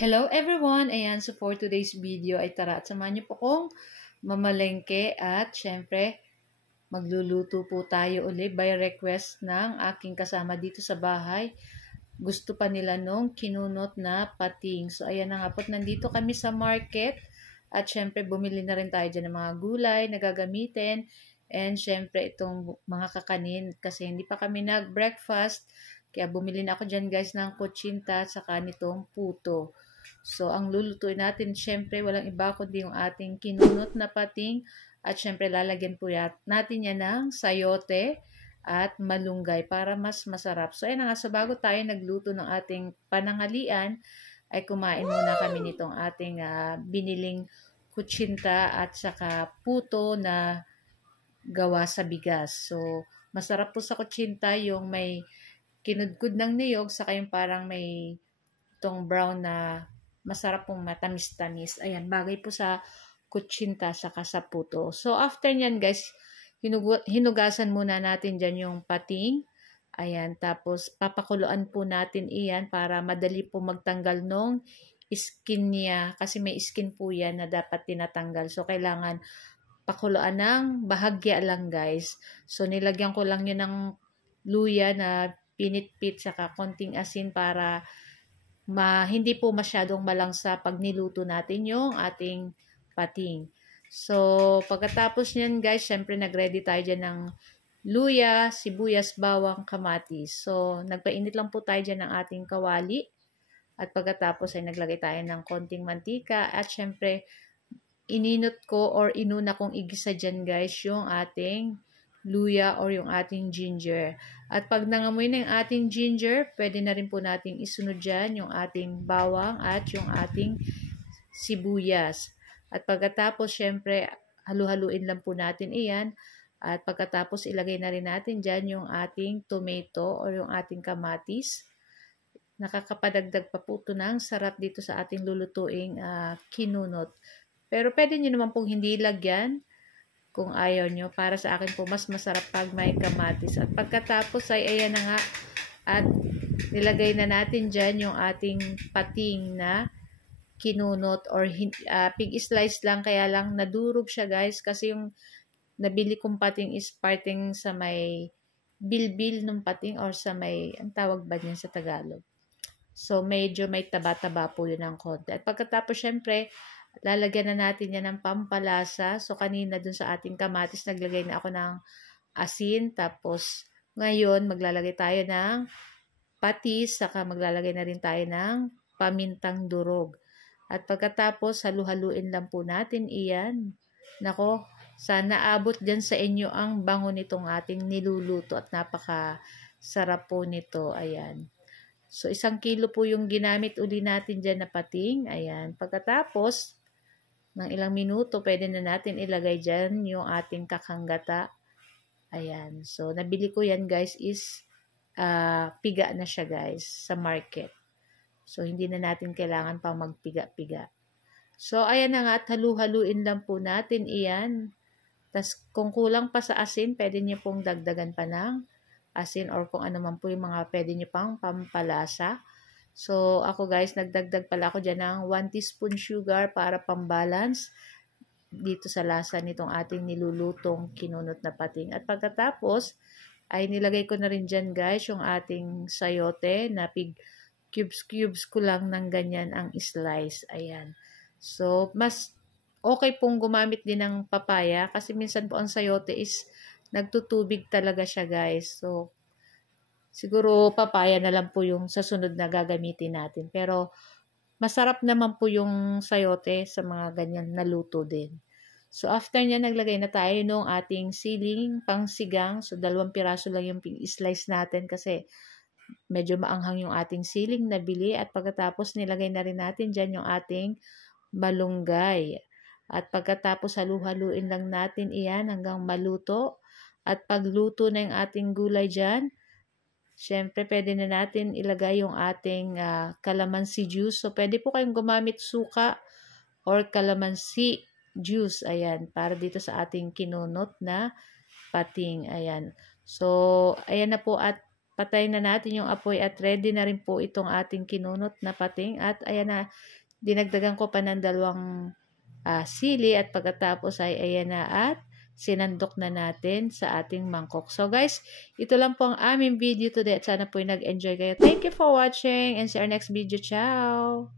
Hello everyone! Ayan, so for today's video ay tara at samahan niyo po kong mamalengke at syempre magluluto po tayo ulit by request ng aking kasama dito sa bahay. Gusto pa nila nung kinunot na pating. So ayan na nga po, nandito kami sa market at syempre bumili na rin tayo dyan ng mga gulay na gagamitin and syempre itong mga kakanin kasi hindi pa kami nag-breakfast. Kaya bumili na ako dyan guys ng kutsinta at saka nitong puto. So, ang lulutuin natin, syempre, walang iba kundi yung ating kinunot na pating. At syempre, lalagyan po natin yan ng sayote at malunggay para mas masarap. So, ayun na nga. So, bago tayo nagluto ng ating pananghalian, ay kumain muna kami nitong ating biniling kutsinta at saka puto na gawa sa bigas. So, masarap po sa kutsinta yung may kinudkud ng niyog, saka yung parang may itong brown na masarap pong matamis-tamis. Ayan, bagay po sa kutsinta saka sa puto. So, after nyan guys, hinugasan muna natin dyan yung pating. Ayan, tapos papakuluan po natin iyan para madali po magtanggal nung skin niya. Kasi may skin po yan na dapat tinatanggal. So, kailangan pakuluan ng bahagya lang guys. So, nilagyan ko lang yun ng luya na pinitpit saka konting asin para hindi po masyadong malangsa pag niluto natin yung ating pating. So, pagkatapos niyan guys, syempre nagready tayo dyan ng luya, sibuyas, bawang, kamatis. So, nagpainit lang po tayo dyan ng ating kawali. At pagkatapos ay naglagay tayo ng konting mantika. At syempre, ininot ko or inuna kong igisa dyan guys yung ating luya or yung ating ginger. At pag nangamoy na yung ating ginger, pwede na rin po nating isunod dyan yung ating bawang at yung ating sibuyas. At pagkatapos, syempre, halu-haluin lang po natin iyan. At pagkatapos, ilagay na rin natin dyan yung ating tomato or yung ating kamatis. Nakakapadagdag pa po ito ng sarap dito sa ating lulutuing kinunot. Pero pwede nyo naman pong hindi lagyan kung ayaw nyo. Para sa akin po, mas masarap pag may kamatis. At pagkatapos ay ayan na nga. At nilagay na natin dyan yung ating pating na kinunot or pig slice lang. Kaya lang nadurog siya guys. Kasi yung nabili kong pating is parting sa may bilbil ng pating or sa may, ang tawag ba niyan sa Tagalog? So, medyo may taba-taba po yun ng konti. At pagkatapos, syempre, lalagyan na natin yan ng pampalasa. So, kanina dun sa ating kamatis, naglagay na ako ng asin. Tapos, ngayon, maglalagay tayo ng patis. Saka maglalagay na rin tayo ng pamintang durog. At pagkatapos, halu-haluin lang po natin iyan. Nako, sana abot dyan sa inyo ang bango nitong ating niluluto. At napaka-sarap po nito. Ayan. So, 1 kilo po yung ginamit uli natin dyan na pating. Ayan. Pagkatapos, ng ilang minuto, pwede na natin ilagay dyan yung ating kakanggata. Ayan. So, nabili ko yan guys is piga na siya guys sa market. So, hindi na natin kailangan pang magpiga-piga. So, ayan na nga at halu-haluin lang po natin iyan. Tas kung kulang pa sa asin, pwede niyo pong dagdagan pa ng asin or kung ano man po yung mga pwede niyo pang pampalasa. So, ako guys, nagdagdag pala ako dyan ng 1 teaspoon sugar para pambalance dito sa lasa nitong ating nilulutong kinunot na pating. At pagkatapos, ay nilagay ko na rin dyan guys yung ating sayote na cubes ko lang ng ganyan ang slice. Ayan. So, mas okay pong gumamit din ng papaya kasi minsan po ang sayote is nagtutubig talaga siya guys. So, siguro papaya na lang po yung sa sunod na gagamitin natin. Pero masarap naman po yung sayote sa mga ganyan na luto din. So after niya naglagay na tayo nung ating siling pangsigang. So 2 piraso lang yung slice natin kasi medyo maanghang yung ating siling na bili. At pagkatapos nilagay na rin natin dyan yung ating malunggay. At pagkatapos halu-haluin lang natin iyan hanggang maluto. At pagluto na yung ating gulay dyan, syempre, pwede na natin ilagay yung ating calamansi juice. So, pwede po kayong gumamit suka or calamansi juice. Ayan, para dito sa ating kinunot na pating. Ayan. So, ayan na po at patayin na natin yung apoy at ready na rin po itong ating kinunot na pating. At ayan na, dinagdagan ko pa ng 2 sili at pagkatapos ay ayan na at sinandok na natin sa ating mangkok. So guys, ito lang po ang aming video today at sana po nag-enjoy kayo. Thank you for watching and see our next video. Ciao!